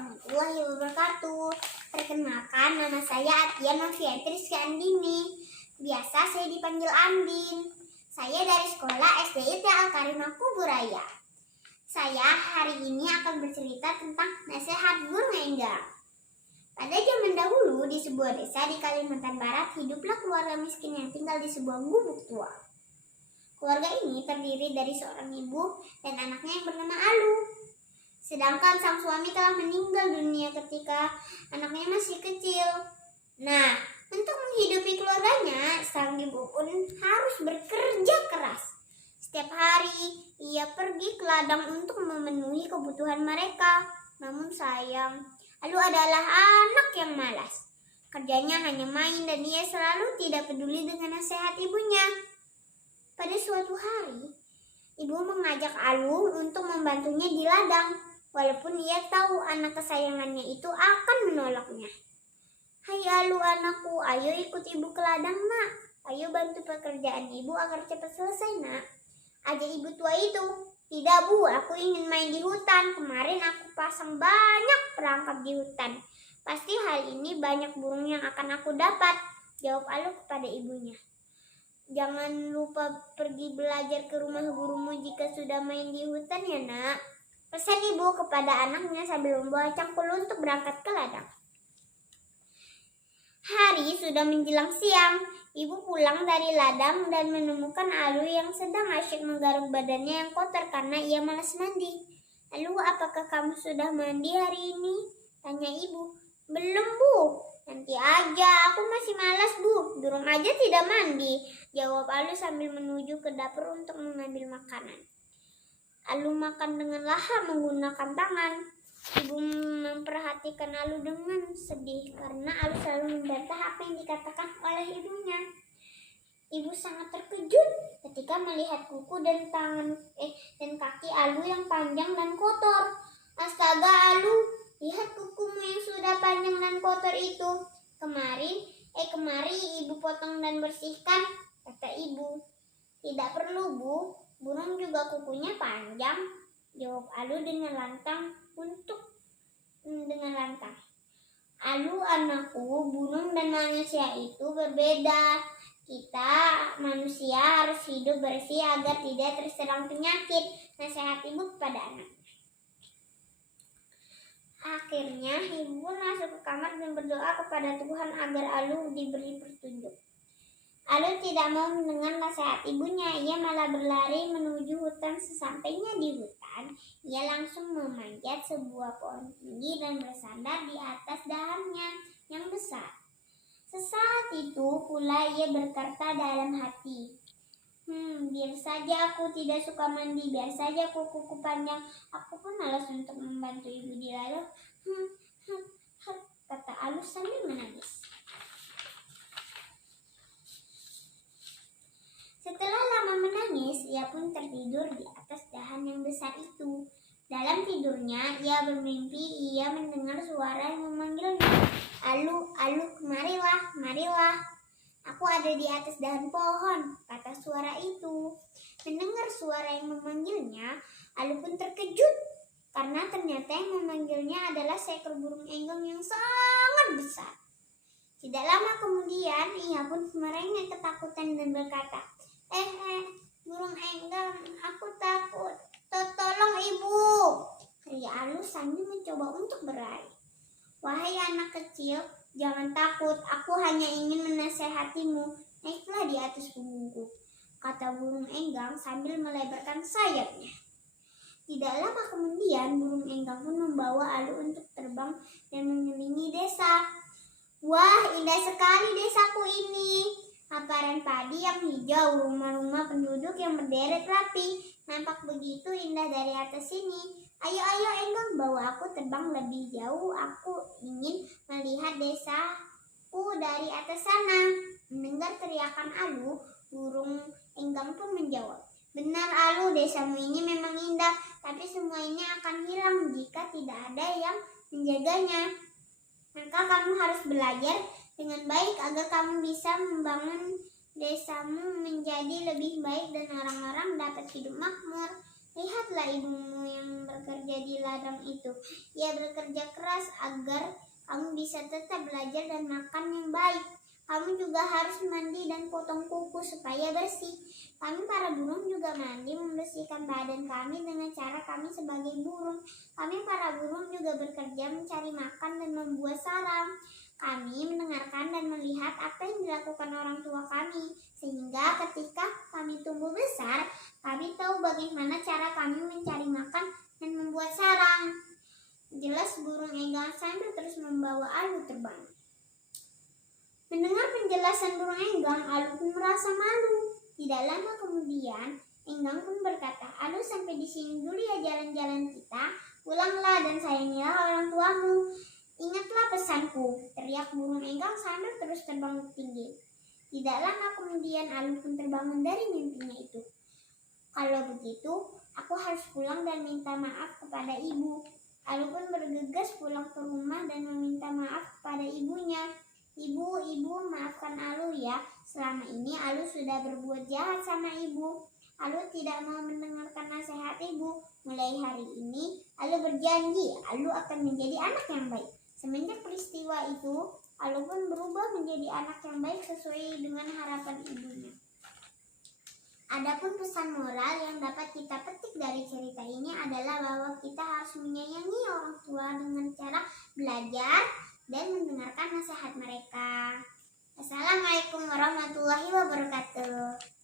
warahmatullahi wabarakatuh. Perkenalkan, nama saya Atia Noviatris Andini. Biasa saya dipanggil Andin. Saya dari sekolah SDIT Al-Karimah Kuburaya. Saya hari ini akan bercerita tentang nasihat burung enggang. Pada zaman dahulu di sebuah desa di Kalimantan Barat hiduplah keluarga miskin yang tinggal di sebuah gubuk tua. Keluarga ini terdiri dari seorang ibu dan anaknya yang bernama Alu. Sedangkan sang suami telah meninggal dunia ketika anaknya masih kecil. Nah, untuk menghidupi keluarganya, sang ibu pun harus bekerja keras. Setiap hari, ia pergi ke ladang untuk memenuhi kebutuhan mereka. Namun sayang, Alu adalah anak yang malas. Kerjanya hanya main dan ia selalu tidak peduli dengan nasihat ibunya. Pada suatu hari, ibu mengajak Alu untuk membantunya di ladang. Walaupun ia tahu anak kesayangannya itu akan menolaknya. "Hai Alu anakku, ayo ikut ibu ke ladang nak. Ayo bantu pekerjaan ibu agar cepat selesai nak," ajak ibu tua itu. "Tidak bu, aku ingin main di hutan. Kemarin aku pasang banyak perangkap di hutan. Pasti hal ini banyak burung yang akan aku dapat," jawab Alu kepada ibunya. "Jangan lupa pergi belajar ke rumah gurumu jika sudah main di hutan ya nak," pesan ibu kepada anaknya sambil membawa cangkul untuk berangkat ke ladang. Hari sudah menjelang siang. Ibu pulang dari ladang dan menemukan Alu yang sedang asyik menggaruk badannya yang kotor karena ia malas mandi. "Alu, apakah kamu sudah mandi hari ini?" tanya ibu. "Belum bu, nanti aja, aku masih malas bu, burung aja tidak mandi," jawab Alu sambil menuju ke dapur untuk mengambil makanan. Alu makan dengan lahap menggunakan tangan. Ibu memperhatikan Alu dengan sedih karena Alu selalu membantah apa yang dikatakan oleh ibunya. Ibu sangat terkejut ketika melihat kuku dan dan kaki Alu yang panjang dan kotor. "Astaga Alu, lihat kukumu yang sudah panjang dan kotor itu. Kemari ibu potong dan bersihkan," kata ibu. "Tidak perlu bu, burung juga kukunya panjang," jawab Alu dengan lantang. "Alu anakku, burung dan manusia itu berbeda. Kita manusia harus hidup bersih agar tidak terserang penyakit," nasihat ibu kepada anak. Akhirnya ibu pun masuk ke kamar dan berdoa kepada Tuhan agar Alu diberi petunjuk. Alu tidak mau mendengar nasihat ibunya. Ia malah berlari menuju hutan. Sesampainya di hutan, ia langsung memanjat sebuah pohon tinggi dan bersandar di atas dahannya yang besar. Sesaat itu pula ia berkata dalam hati, biar saja aku tidak suka mandi, biar saja kukuku panjang, aku pun malas untuk membantu ibu di ladang," kata Alu sambil menangis. Setelah lama menangis, ia pun tertidur di atas dahan yang besar itu. Dalam tidurnya, ia bermimpi ia mendengar suara yang memanggilnya. "Alu, Alu, kemarilah, marilah. Aku ada di atas dahan pohon," kata suara itu. Mendengar suara yang memanggilnya, Alu pun terkejut karena ternyata yang memanggilnya adalah seekor burung enggang yang sangat besar. Tidak lama kemudian, ia pun merengek ketakutan dan berkata, burung enggang, aku takut. Tolong ibu," kata Alu sambil mencoba untuk berlari. "Wahai anak kecil, jangan takut. Aku hanya ingin menasehatimu. Naiklah di atas punggungku," kata burung enggang sambil melebarkan sayapnya. Tidak lama kemudian, burung enggang pun membawa Alu untuk terbang dan mengelilingi desa. "Wah, indah sekali desaku ini. Hamparan padi yang hijau, rumah-rumah penduduk yang berderet rapi. Nampak begitu indah dari atas sini. Ayo enggang, bawa aku terbang lebih jauh. Aku ingin melihat desaku dari atas sana." Mendengar teriakan Alu, burung enggang pun menjawab, "Benar Alu, desamu ini memang indah, tapi semua ini akan hilang jika tidak ada yang menjaganya. Maka kamu harus belajar dengan baik agar kamu bisa membangun desamu menjadi lebih baik dan orang-orang dapat hidup makmur." Lihatlah ibumu yang bekerja di ladang itu. Ia bekerja keras agar kamu bisa tetap belajar dan makan yang baik. Kamu juga harus mandi dan potong kuku supaya bersih. Kami para burung juga mandi membersihkan badan kami dengan cara kami sebagai burung. Kami para burung juga bekerja mencari makan dan membuat sarang. Kami mendengarkan dan melihat apa yang dilakukan orang tua kami. Sehingga ketika kami tumbuh besar, kami tahu bagaimana cara kami mencari makan dan membuat sarang. Jelas burung Enggang sambil terus membawa Alu terbang. Mendengar penjelasan burung Enggang, Alu pun merasa malu. Tidak lama kemudian, Enggang pun berkata, "Alu, sampai di sini dulu ya jalan-jalan kita. Pulanglah dan sayangilah orang tuamu. Ingatlah pesanku," teriak burung Enggang sambil terus terbang tinggi. Tidak lama kemudian, Alu pun terbangun dari mimpinya itu. "Kalau begitu, aku harus pulang dan minta maaf kepada ibu." Alu pun bergegas pulang ke rumah dan meminta maaf kepada ibunya. "Ibu, maafkan Alu ya. Selama ini Alu sudah berbuat jahat sama ibu. Alu tidak mau mendengarkan nasihat ibu. Mulai hari ini, Alu berjanji Alu akan menjadi anak yang baik." Semenjak peristiwa itu, Alu pun berubah menjadi anak yang baik sesuai dengan harapan ibunya. Adapun pesan moral yang dapat kita petik dari cerita ini adalah bahwa kita harus menyayangi orang tua dengan cara belajar dan mendengarkan nasihat mereka. Assalamualaikum warahmatullahi wabarakatuh.